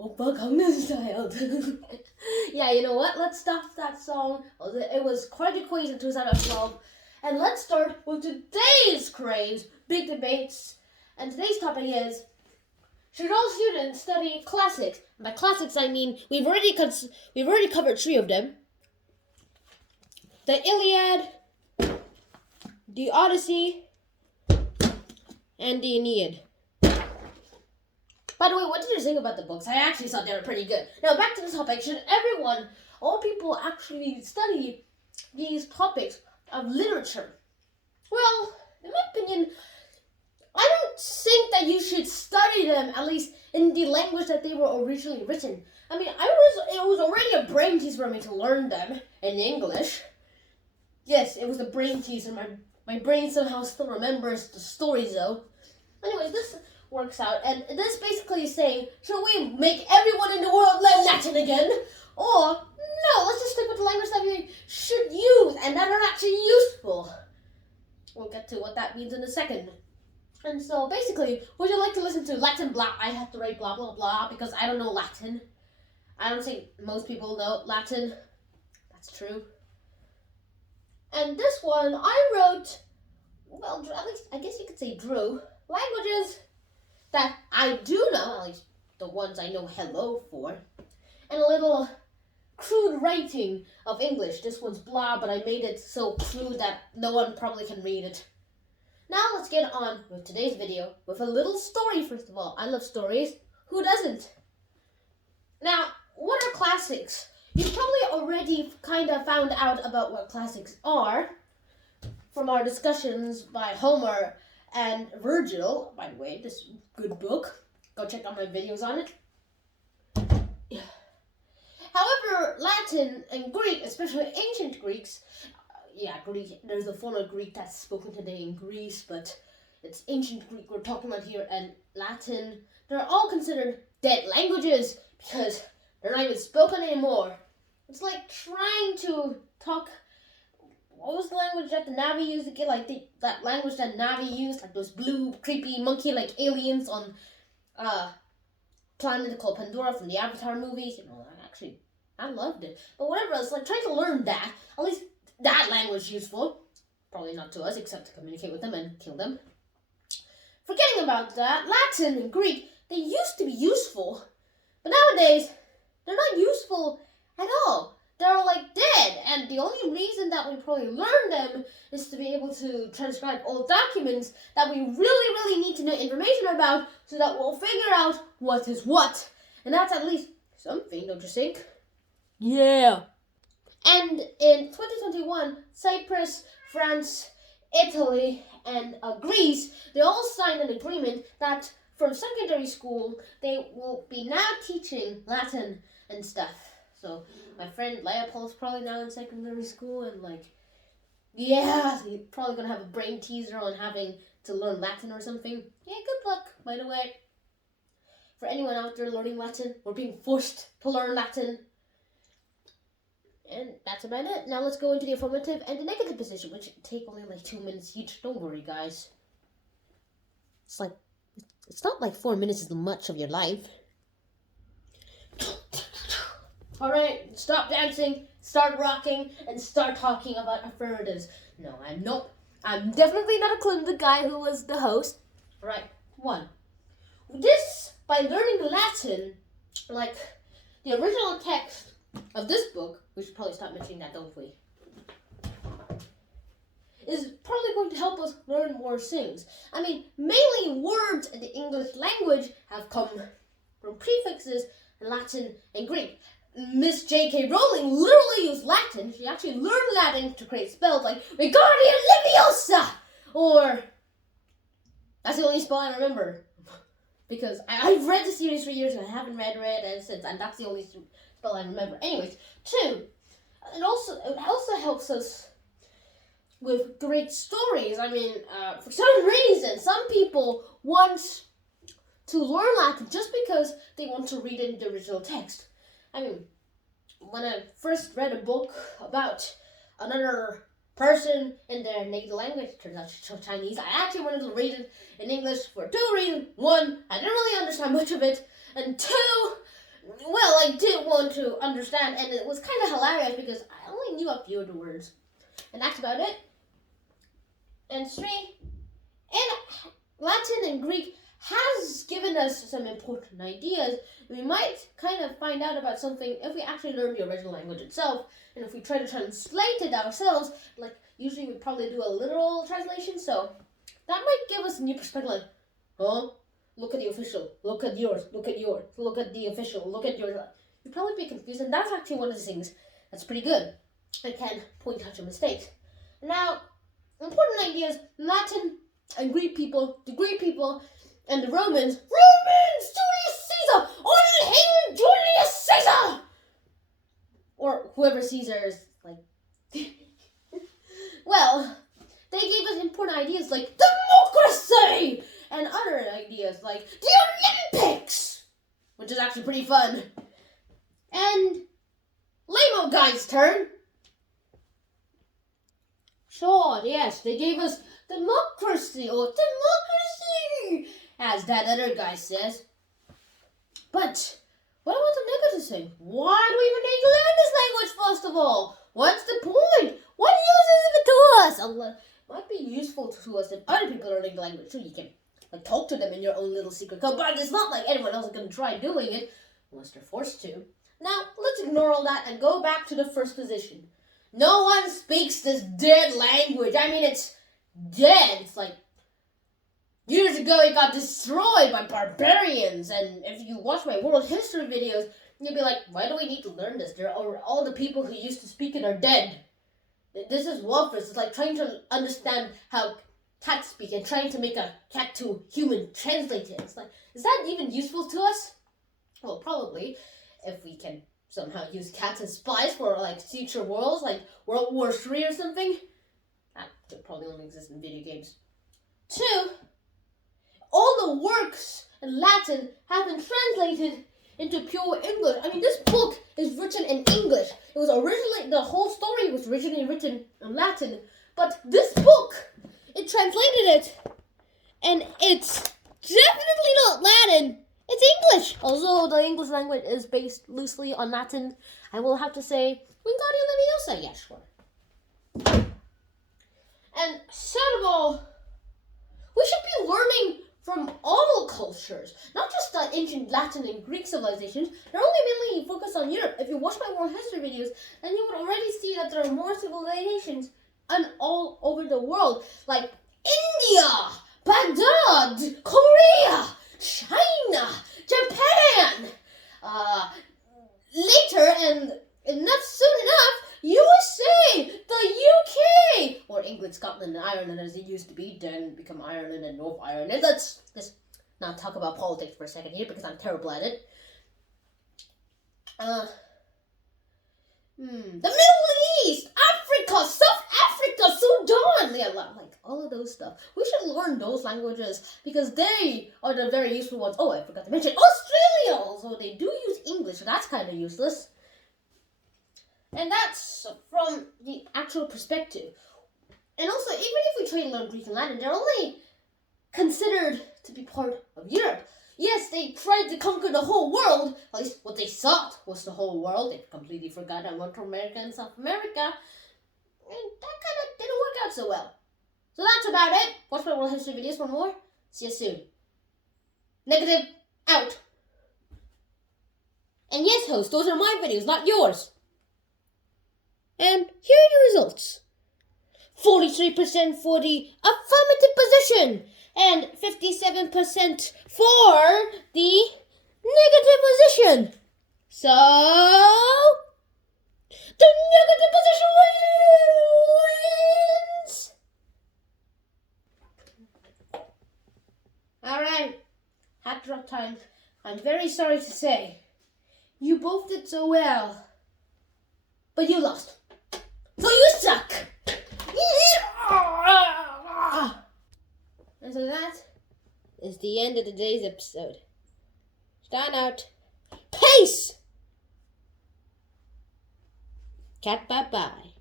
Oppa Gangnam Style. Yeah, you know what? Let's stop that song. It was quite a quiz in 2012. And let's start with today's craze, big debates. And today's topic is, should all students study classics? By classics, I mean we've already covered 3 of them: the Iliad, the Odyssey, and the Aeneid. By the way, what did you think about the books? I actually thought they were pretty good. Now back to the topic: should all people actually study these topics of literature? Well, in my opinion, I don't think that you should study them, at least in the language that they were originally written. I mean, it was already a brain teaser for me to learn them in English. Yes, it was a brain teaser. My brain somehow still remembers the stories though. Anyway, this works out, and this basically is saying, should we make everyone in the world learn Latin again? Or, no, let's just stick with the language that we should use and that are actually useful. We'll get to what that means in a second. And so basically, would you like to listen to Latin blah? I have to write blah blah blah because I don't know Latin. I don't think most people know Latin. That's true. And this one I wrote, well, at least I guess you could say drew, languages that I do know, at least the ones I know hello for, and a little crude writing of English. This one's blah, but I made it so crude that no one probably can read it. Now let's get on with today's video with a little story first of all. I love stories. Who doesn't? Now, what are classics? You've probably already kind of found out about what classics are from our discussions by Homer and Virgil. By the way, this good book. Go check out my videos on it. However, Latin and Greek, especially ancient Greeks, Greek, there's a form of Greek that's spoken today in Greece, but it's ancient Greek we're talking about here, and Latin, they're all considered dead languages because they're not even spoken anymore. It's like trying to talk. What was the language that the Na'vi used again? Like that language that Na'vi used, like those blue, creepy, monkey-like aliens on planet called Pandora from the Avatar movies. You know, I loved it. But whatever, it's like trying to learn that. At least that language is useful. Probably not to us, except to communicate with them and kill them. Forgetting about that, Latin and Greek, they used to be useful. But nowadays, they're not useful at all. They're like dead, and the only reason that we probably learn them is to be able to transcribe old documents that we really need to know information about so that we'll figure out what is what. And that's at least something, don't you think? Yeah. And in 2021, Cyprus, France, Italy, and Greece, they all signed an agreement that from secondary school, they will be now teaching Latin and stuff. So my friend Leopold's probably now in secondary school, and he's probably going to have a brain teaser on having to learn Latin or something. Yeah, good luck, by the way. For anyone out there learning Latin or being forced to learn Latin. And that's about it. Now let's go into the affirmative and the negative position, which take only 2 minutes each. Don't worry, guys. It's not like 4 minutes is much of your life. Alright, stop dancing, start rocking, and start talking about affirmatives. No, I'm not. I'm definitely not including the guy who was the host. Alright, 1. This, by learning Latin, like the original text of this book, we should probably stop mentioning that, don't we? Is probably going to help us learn more things. I mean, mainly words in the English language have come from prefixes in Latin and Greek. Miss J.K. Rowling literally used Latin. She actually learned Latin to create spells like Wingardium Leviosa! Or, that's the only spell I remember. Because I've read the series for years and I haven't read it since, and that's the only spell I remember. Anyways, 2, it also helps us with great stories. I mean, for some reason, some people want to learn Latin just because they want to read it in the original text. I mean, when I first read a book about another person in their native language, turns out it's Chinese, I actually wanted to read it in English for 2 reasons. 1, I didn't really understand much of it, and 2, well, I did want to understand, and it was kind of hilarious because I only knew a few of the words. And that's about it. And 3, in Latin and Greek has given us some important ideas. We might kind of find out about something if we actually learn the original language itself, and if we try to translate it ourselves, like usually we probably do a literal translation, so that might give us a new perspective, like, huh? Look at the official, look at yours, look at yours, look at the official, look at yours. You'd probably be confused, and that's actually one of the things that's pretty good. It can point out your mistakes. Now, important ideas, Latin and Greek people, the Greek people, and the Romans, Julius Caesar! All hail Julius Caesar! Or whoever Caesar is, like. Well, they gave us important ideas like democracy! And other ideas like the Olympics! Which is actually pretty fun. And Lamo Guy's turn. Sure, yes, they gave us democracy, or democracy, as that other guy says. But what about the negative thing? Why do we even need to learn this language first of all? What's the point? What use is it to us? It might be useful to us if other people are learning the language, so you can like talk to them in your own little secret code. But it's not like anyone else is going to try doing it unless they're forced to. Now let's ignore all that and go back to the first position. No one speaks this dead language. I mean, it's dead. It's like years ago it got destroyed by barbarians. And if you watch my world history videos, you'll be like, why do we need to learn this? All the people who used to speak it are dead. This is worthless. It's like trying to understand how cats speak and trying to make a cat to human translate it. It's like, is that even useful to us? Well, probably, if we can somehow use cats as spies for like future worlds, like World War III or something. That could probably only exist in video games. 2, all the works in Latin have been translated into pure English. I mean, this book is written in English. It was originally, the whole story was originally written in Latin, but this book, it translated it, and it's definitely not Latin. It's English. Although the English language is based loosely on Latin, I will have to say, Wingardium Leviosa, yeah, sure. And third of all, we should be learning from all cultures, not just the ancient Latin and Greek civilizations. They're only mainly focused on Europe. If you watch my world history videos, then you would already see that there are more civilizations all over the world, like India, Baghdad, Korea, China, Japan, later, and not soon enough, USA, the UK, or England, Scotland, and Ireland as it used to be, then become Ireland and North Ireland. And let's not talk about politics for a second here because I'm terrible at it. The Middle East, Africa, South Africa, Sudan, yeah, like all of those stuff. We should learn those languages because they are the very useful ones. Oh, I forgot to mention Australia, although they do use English, so that's kind of useless. And that's from the actual perspective. And also, even if we try to learn Greek and Latin, they're only considered to be part of Europe. Yes, they tried to conquer the whole world, at least what they thought was the whole world. They completely forgot about North America and South America. And that kind of didn't work out so well. So that's about it. Watch my world history videos for more. See you soon. Negative, out. And yes, host, those are my videos, not yours. And here are the results. 43% for the affirmative position and 57% for the negative position. So, the negative position wins! Alright, hat drop time. I'm very sorry to say, you both did so well, but you lost. So you suck! And so that is the end of today's episode. Stein out. Peace! Cat bye-bye.